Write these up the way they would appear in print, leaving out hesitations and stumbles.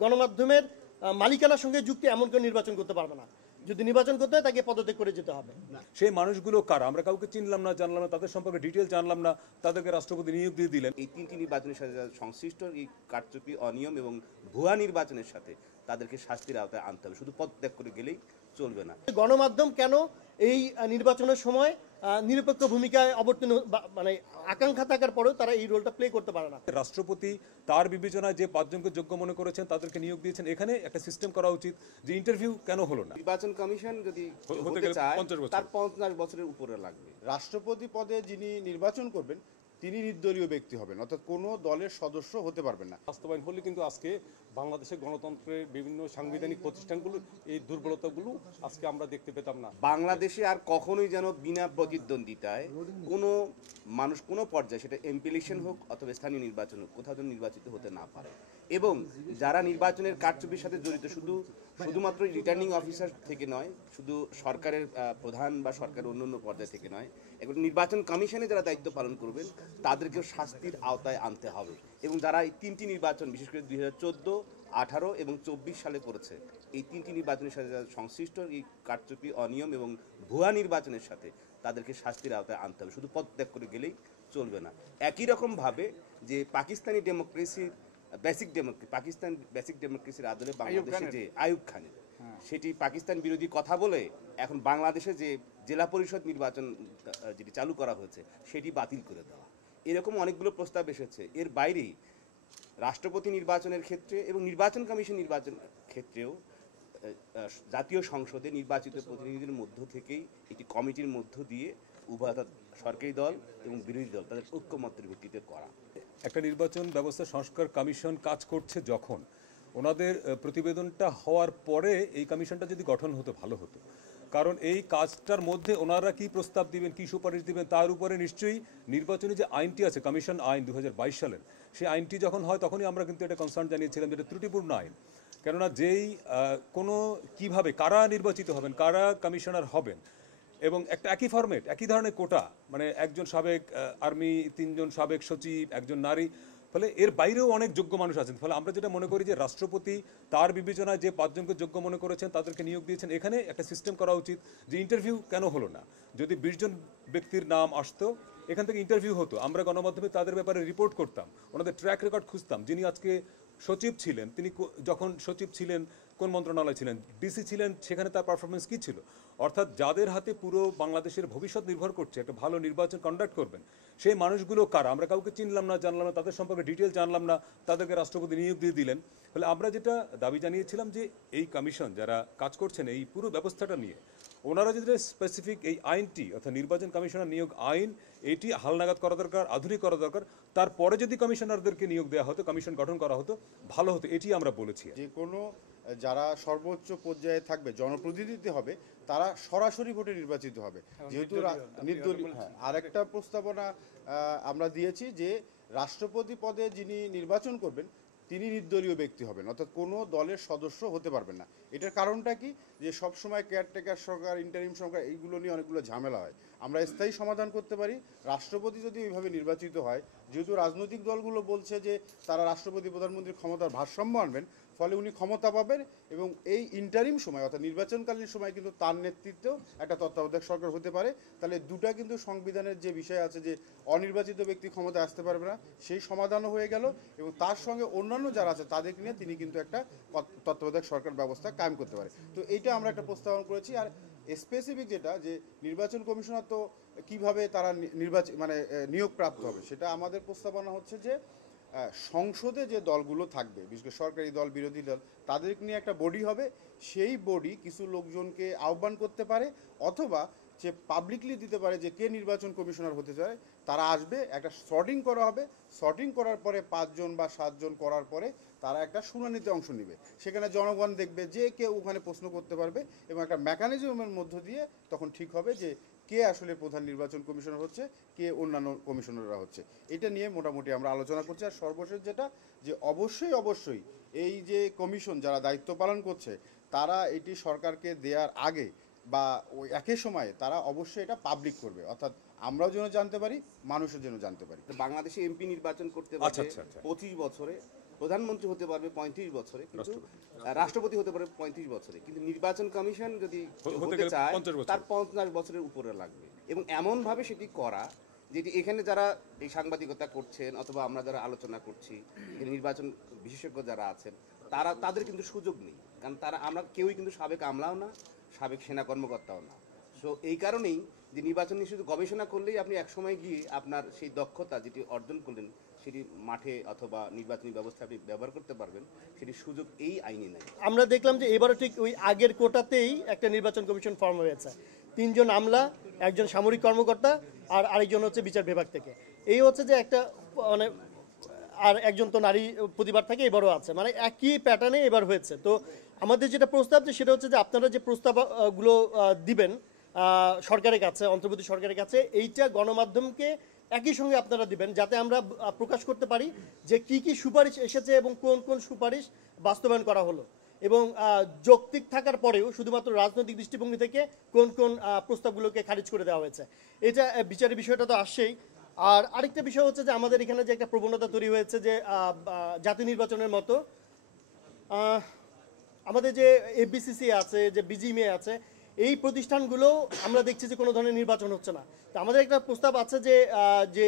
গণমাধ্যমের মালিকানার সঙ্গে যুক্ত এমন কেউ নির্বাচন করতে পারবে না। যদি নির্বাচন করতে হয় তাকে পদত্যাগ করে যেতে হবে। সেই মানুষগুলো কারা? আমরা কাউকে চিনলাম না, জানলাম না, তাদের সম্পর্কে ডিটেল জানলাম না, তাদেরকে রাষ্ট্রপতি নিয়োগ দিয়ে দিলেন। এই তিনটি নির্বাচনের সাথে যারা সংশ্লিষ্ট এই কারচুপি, অনিয়ম এবং ভুয়া নির্বাচনের সাথে তাদেরকে শাস্তির আওতায় আনতে হবে। শুধু পদত্যাগ করে গেলেই চলবে না। গণমাধ্যম কেন এই নির্বাচনের সময় নিরপেক্ষ ভূমিকায় অবতীর্ণ মানে আকাঙ্ক্ষা থাকার পরেও তারা এই রোলটা প্লে করতে পারে না। রাষ্ট্রপতি তার বিবেচনায় যে 5 জনকে যোগ্য মনে করেছেন তাদেরকে নিয়োগ দিয়েছেন। এখানে একটা সিস্টেম করা উচিত যে ইন্টারভিউ কেন হলো না। নির্বাচন কমিশন যদি হতে হতে গেলে চায় 50 বছর। তার 50 বছরের উপরে লাগবে। রাষ্ট্রপতি পদে যিনি নির্বাচন করবেন তিনি নির্দলীয় ব্যক্তি হবেন, অর্থাৎ কোনো দলের সদস্য হতে পারবেন না। বাস্তবায়ন হলে কিন্তু আজকে বাংলাদেশের গণতন্ত্রের বিভিন্ন সাংবিধানিক প্রতিষ্ঠানগুলোর এই দুর্বলতাগুলো আজকে আমরা দেখতে পেতাম না। বাংলাদেশে আর কখনোই যেন বিনা প্রতিদ্বন্দ্বিতায় কোনো মানুষ কোনো পর্যায়ে, সেটা এমপি ইলেকশন হোক অথবা স্থানীয় নির্বাচন হোক, কোথাও যেন নির্বাচিত হতে না পারে। এবং যারা নির্বাচনের কারচুপির সাথে জড়িত শুধুমাত্র রিটার্নিং অফিসার থেকে নয়, শুধু সরকারের প্রধান বা সরকারের অন্য পর্যায় থেকে নয়, এখন নির্বাচন কমিশনে যারা দায়িত্ব পালন করবেন তাদেরকেও শাস্তির আওতায় আনতে হবে। এবং যারা এই তিনটি নির্বাচন, বিশেষ করে 2014, 18 এবং 24 সালে করেছে, এই তিনটি নির্বাচনের সাথে যারা সংশ্লিষ্ট এই কারচুপি, অনিয়ম এবং ভুয়া নির্বাচনের সাথে তাদেরকে শাস্তির আওতায় আনতে হবে। শুধু পদত্যাগ করে গেলেই চলবে না। একই রকমভাবে যে পাকিস্তানি বেসিক ডেমোক্রেসির আদলে বাংলাদেশে যে আইয়ুব খানের সেটি পাকিস্তান বিরোধী কথা বলে এখন বাংলাদেশে যে জেলা পরিষদ নির্বাচন যেটি চালু করা হয়েছে সেটি বাতিল করে দেওয়া, এরকম অনেকগুলো প্রস্তাব এসেছে। এর বাইরেই রাষ্ট্রপতি নির্বাচনের ক্ষেত্রে এবং নির্বাচন কমিশন নির্বাচনের ক্ষেত্রেও জাতীয় সংসদে নির্বাচিত প্রতিনিধিদের মধ্য থেকেই একটি কমিটির মধ্য দিয়ে উভয় সরকারি দল এবং বিরোধী দল তাদের ঐক্যমত্যের ভিত্তিতে করা। একটা নির্বাচন ব্যবস্থা সংস্কার কমিশন কাজ করছে যখন, ওনাদের প্রতিবেদনটা হওয়ার পরে এই কমিশনটা যদি গঠন হতো ভালো হতো। কারণ এই কাজটার মধ্যে ওনারা কি প্রস্তাব দিবেন, কি সুপারিশ দিবেন, তার উপরে নিশ্চয়ই নির্বাচনী যে আইনটি আছে, কমিশন আইন 2022 সালের, সেই আইনটি যখন হয় তখনই আমরা কিন্তু এটা কনসার্ন জানিয়েছিলাম যেটা ত্রুটিপূর্ণ আইন। কেননা যেই কোনো কিভাবে কারা নির্বাচিত হবেন, কারা কমিশনার হবেন, এবং একটা একই ফরম্যাট, একই ধরনের কোটা, মানে একজন সাবেক আর্মি, 3 জন সাবেক সচিব, একজন নারী, ফলে এর বাইরেও অনেক যোগ্য মানুষ আছেন। ফলে আমরা যেটা মনে করি যে রাষ্ট্রপতি তার বিবেচনায় যে 5 জনকে যোগ্য মনে করেছেন তাদেরকে নিয়োগ দিয়েছেন। এখানে একটা সিস্টেম করা উচিত যে ইন্টারভিউ কেন হলো না। যদি 20 জন ব্যক্তির নাম আসতো, এখান থেকে ইন্টারভিউ হতো, আমরা গণমাধ্যমে তাদের ব্যাপারে রিপোর্ট করতাম, ওনাদের ট্র্যাক রেকর্ড খুঁজতাম। যিনি আজকে সচিব ছিলেন, তিনি যখন সচিব ছিলেন কোন মন্ত্রণালয় ছিলেন, ডিসি ছিলেন, সেখানে তার পারফরমেন্স কী ছিল। অর্থাৎ যাদের হাতে পুরো বাংলাদেশের ভবিষ্যৎ নির্ভর করছে, একটা ভালো নির্বাচন কন্ডাক্ট করবেন, সেই মানুষগুলো কারা? আমরা কাউকে চিনলাম না, জানলাম না, তাদের সম্পর্কে ডিটেল জানলাম না, তাদেরকে রাষ্ট্রপতি নিয়োগ দিয়ে দিলেন। ফলে আমরা যেটা দাবি জানিয়েছিলাম যে এই কমিশন যারা কাজ করছেন এই পুরো ব্যবস্থাটা নিয়ে, ওনারা যদি স্পেসিফিক এই আইনটি অর্থাৎ নির্বাচন কমিশনার নিয়োগ আইন, এটি হালনাগাদ করা দরকার, আধুনিক করা দরকার। তারপরে যদি কমিশনারদেরকে নিয়োগ দেওয়া হতো, কমিশন গঠন করা হতো, ভালো হতো, এটি আমরা বলেছি। যে কোনো যারা সর্বোচ্চ পর্যায়ে থাকবে, জনপ্রতিনিধি হবে, তারা সরাসরি ভোটে নির্বাচিত হবে। যেহেতু নির্দলীয়, আরেকটা প্রস্তাবনা আমরা দিয়েছি যে রাষ্ট্রপতি পদে যিনি নির্বাচন করবেন তিনি নির্দলীয় ব্যক্তি হবেন, অর্থাৎ কোনো দলের সদস্য হতে পারবেন না। এটার কারণটা কি, যে সবসময় কেয়ারটেকার সরকার, ইন্টারিম সরকার, এইগুলো নিয়ে অনেকগুলো ঝামেলা হয়। আমরা স্থায়ী সমাধান করতে পারি। রাষ্ট্রপতি যদি এইভাবে নির্বাচিত হয়, যেহেতু রাজনৈতিক দলগুলো বলছে যে তারা রাষ্ট্রপতি প্রধানমন্ত্রীর ক্ষমতার ভারসাম্য আনবেন, ফলে উনি ক্ষমতা পাবেন এবং এই ইন্টারিম সময় অর্থাৎ নির্বাচনকালীন সময় কিন্তু তার নেতৃত্বেও একটা তত্ত্বাবধায়ক সরকার হতে পারে। তাহলে দুটা কিন্তু সংবিধানের যে বিষয় আছে যে অনির্বাচিত ব্যক্তি ক্ষমতায় আসতে পারবে না, সেই সমাধানও হয়ে গেল এবং তার সঙ্গে অন্যান্য যারা আছে তাদেরকে নিয়ে তিনি কিন্তু একটা তত্ত্বাবধায়ক সরকার ব্যবস্থা কায়েম করতে পারে। তো এইটা আমরা একটা প্রস্তাবনা করেছি। আর স্পেসিফিক যেটা, যে নির্বাচন কমিশনার তো কিভাবে তারা নিয়োগ প্রাপ্ত হবে, সেটা আমাদের প্রস্তাবনা হচ্ছে যে সংসদে যে দলগুলো থাকবে, বিশেষ করে সরকারি দল, বিরোধী দল, তাদেরকে নিয়ে একটা বডি হবে। সেই বডি কিছু লোকজনকে আহ্বান করতে পারে অথবা যে পাবলিকলি দিতে পারে যে কে নির্বাচন কমিশনার হতে চায়, তারা আসবে, একটা সর্টিং করা হবে। সর্টিং করার পরে 5 জন বা 7 জন করার পরে তারা একটা শুনানিতে অংশ নেবে। সেখানে জনগণ দেখবে যে কেউ ওখানে প্রশ্ন করতে পারবে এবং একটা মেকানিজমের মধ্য দিয়ে তখন ঠিক হবে যে কে আসলে প্রধান নির্বাচন কমিশনার হচ্ছে, কে অন্যান্য কমিশনাররা হচ্ছে। এটা নিয়ে মোটামুটি আমরা আলোচনা করছি। আর সর্বশেষ যেটা, যে অবশ্যই এই যে কমিশন যারা দায়িত্ব পালন করছে তারা এটি সরকারকে দেওয়ার আগে বা ওই একই সময়ে তারা অবশ্যই এটা পাবলিক করবে, অর্থাৎ আমরাও যেন জানতে পারি, মানুষও যেন জানতে পারি। বাংলাদেশে এমপি নির্বাচন করতে 25 বছরে প্রধানমন্ত্রী হতে পারবে 35 বছরে, কিন্তু রাষ্ট্রপতি হতে পারবে 35 বছরে, কিন্তু নির্বাচন কমিশন যদি হতে হতে গেলে চায় 50 বছর। তার 50 বছরের উপরে লাগবে। এবং এমনভাবে সেটি করা যেটি এখানে যারা এই সাংবাদিকতা করছেন অথবা আমরা যারা আলোচনা করছি, এখানে নির্বাচন বিশেষজ্ঞ যারা আছেন, তাদের কিন্তু সুযোগ নেই, কারণ আমরা কেউই কিন্তু সাবেক আমলাও না, সাবেক সেনা কর্মকর্তাও না। সো এই কারণেই যে নির্বাচন নিয়ে শুধু গবেষণা করলেই আপনি একসময় গিয়ে আপনার সেই দক্ষতা যেটি অর্জন করলেন সেটি মাঠে অথবা নির্বাচনী ব্যবস্থা আপনি ব্যবহার করতে পারবেন, সেটি সুযোগ এই আইনে নাই। আমরা দেখলাম যে এবারও ঠিক ওই আগের কোটাতেই একটা নির্বাচন কমিশন ফর্ম হয়েছে, 3 জন আমলা, 1 জন সামরিক কর্মকর্তা আর আরেকজন হচ্ছে বিচার বিভাগ থেকে। এই হচ্ছে যে একটা মানে, আর একজন তো নারী প্রতিবার থেকে এবারও আছে, মানে একই প্যাটার্নে এবার হয়েছে। তো আমাদের যেটা প্রস্তাব যে সেটা হচ্ছে যে আপনারা যে প্রস্তাবগুলো দিবেন সরকারের কাছে, অন্তর্বর্তী সরকারের কাছে, এইটা গণমাধ্যমকে একই সঙ্গে আপনারা দিবেন, যাতে আমরা প্রকাশ করতে পারি যে কি কি সুপারিশ এসেছে এবং কোন কোন সুপারিশ বাস্তবায়ন করা হলো, এবং যৌক্তিক থাকার পরেও শুধুমাত্র রাজনৈতিক দৃষ্টিভঙ্গি থেকে কোন কোন প্রস্তাবগুলোকে খারিজ করে দেওয়া হয়েছে। এটা বিচারের বিষয়টা তো আসছেই। আর আরেকটা বিষয় হচ্ছে যে আমাদের এখানে যে একটা প্রবণতা তৈরি হয়েছে যে জাতীয় নির্বাচনের মতো আমাদের যে এফবিসিসি আছে, যে বিজিএমএ আছে, এই প্রতিষ্ঠানগুলো আমরা দেখছি যে কোনো ধরনের নির্বাচন হচ্ছে না। তো আমাদের একটা প্রস্তাব আছে যে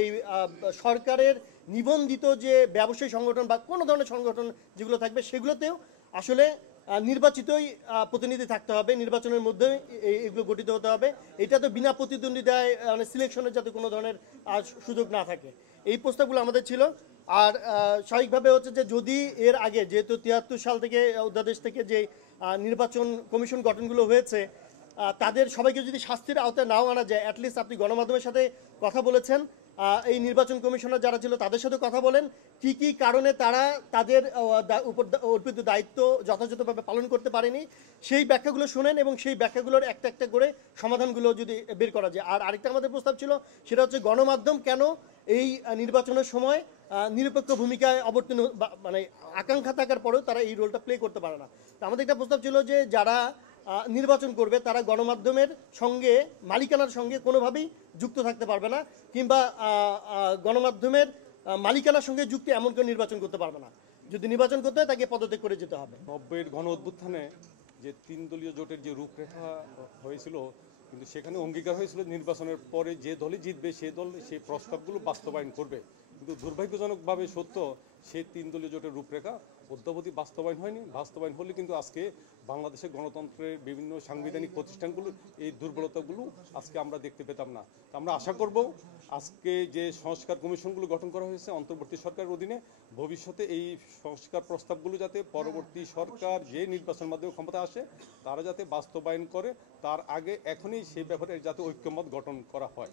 সরকারের নিবন্ধিত যে ব্যবসায়ী সংগঠন বা কোনো ধরনের সংগঠন যেগুলো থাকবে সেগুলোতেও আসলে নির্বাচিতই প্রতিনিধি থাকতে হবে, নির্বাচনের মধ্যে এগুলো গঠিত হতে হবে। এটা তো বিনা প্রতিদ্বন্দ্বিতায় মানে সিলেকশনের যাতে কোনো ধরনের সুযোগ না থাকে, এই প্রস্তাবগুলো আমাদের ছিল। আর স্বাভাবিকভাবে হচ্ছে যে যদি এর আগে যেহেতু 73 সাল থেকে অধ্যাদেশ থেকে যে নির্বাচন কমিশন গঠনগুলো হয়েছে, তাদের সবাইকে যদি শাস্তির আওতায় নাও আনা যায়, অ্যাটলিস্ট আপনি গণমাধ্যমের সাথে কথা বলেছেন, এই নির্বাচন কমিশনার যারা ছিল তাদের সাথে কথা বলেন, কি কি কারণে তারা তাদের উপর অর্পিত দায়িত্ব যথাযথভাবে পালন করতে পারেনি, সেই ব্যাখ্যাগুলো শোনেন এবং সেই ব্যাখ্যাগুলোর একটা একটা করে সমাধানগুলো যদি বের করা যায়। আর আরেকটা আমাদের প্রস্তাব ছিল, সেটা হচ্ছে গণমাধ্যম কেন এই নির্বাচনের সময় নিরপেক্ষ ভূমিকায় অবতীর্ণ মানে আকাঙ্ক্ষা থাকার পরেও তারা এই রোলটা প্লে করতে পারে না। তো আমাদের একটা প্রস্তাব ছিল যে যারা নির্বাচন করবে তারা গণমাধ্যমের সঙ্গে, মালিকানার সঙ্গে কোনোভাবেই যুক্ত থাকতে পারবে না, কিংবা গণমাধ্যমের মালিকানার সঙ্গে যুক্ত এমন কেউ নির্বাচন করতে পারবে না। যদি নির্বাচন করতে হয় তাকে পদত্যাগ করে যেতে হবে। 90-এর গণ অভ্যুত্থানে যে 3 দলীয় জোটের যে রূপরেখা হয়েছিল, কিন্তু সেখানে অঙ্গীকার হয়েছিল নির্বাচনের পরে যে দলই জিতবে সেই দল সেই প্রস্তাবগুলো বাস্তবায়ন করবে। কিন্তু দুর্ভাগ্যজনকভাবে সত্য, সেই 3 দলীয় জোটের রূপরেখা অদ্যাবধি বাস্তবায়ন হয়নি। বাস্তবায়ন হলে কিন্তু আজকে বাংলাদেশের গণতন্ত্রের বিভিন্ন সাংবিধানিক প্রতিষ্ঠানগুলোর এই দুর্বলতাগুলো আজকে আমরা দেখতে পেতাম না। তো আমরা আশা করব আজকে যে সংস্কার কমিশনগুলো গঠন করা হয়েছে অন্তর্বর্তী সরকারের অধীনে, ভবিষ্যতে এই সংস্কার প্রস্তাবগুলো যাতে পরবর্তী সরকার যে নির্বাচনের মাধ্যমে ক্ষমতা আসে তারা যাতে বাস্তবায়ন করে, তার আগে এখনই সেই ব্যাপারে যাতে ঐক্যমত গঠন করা হয়।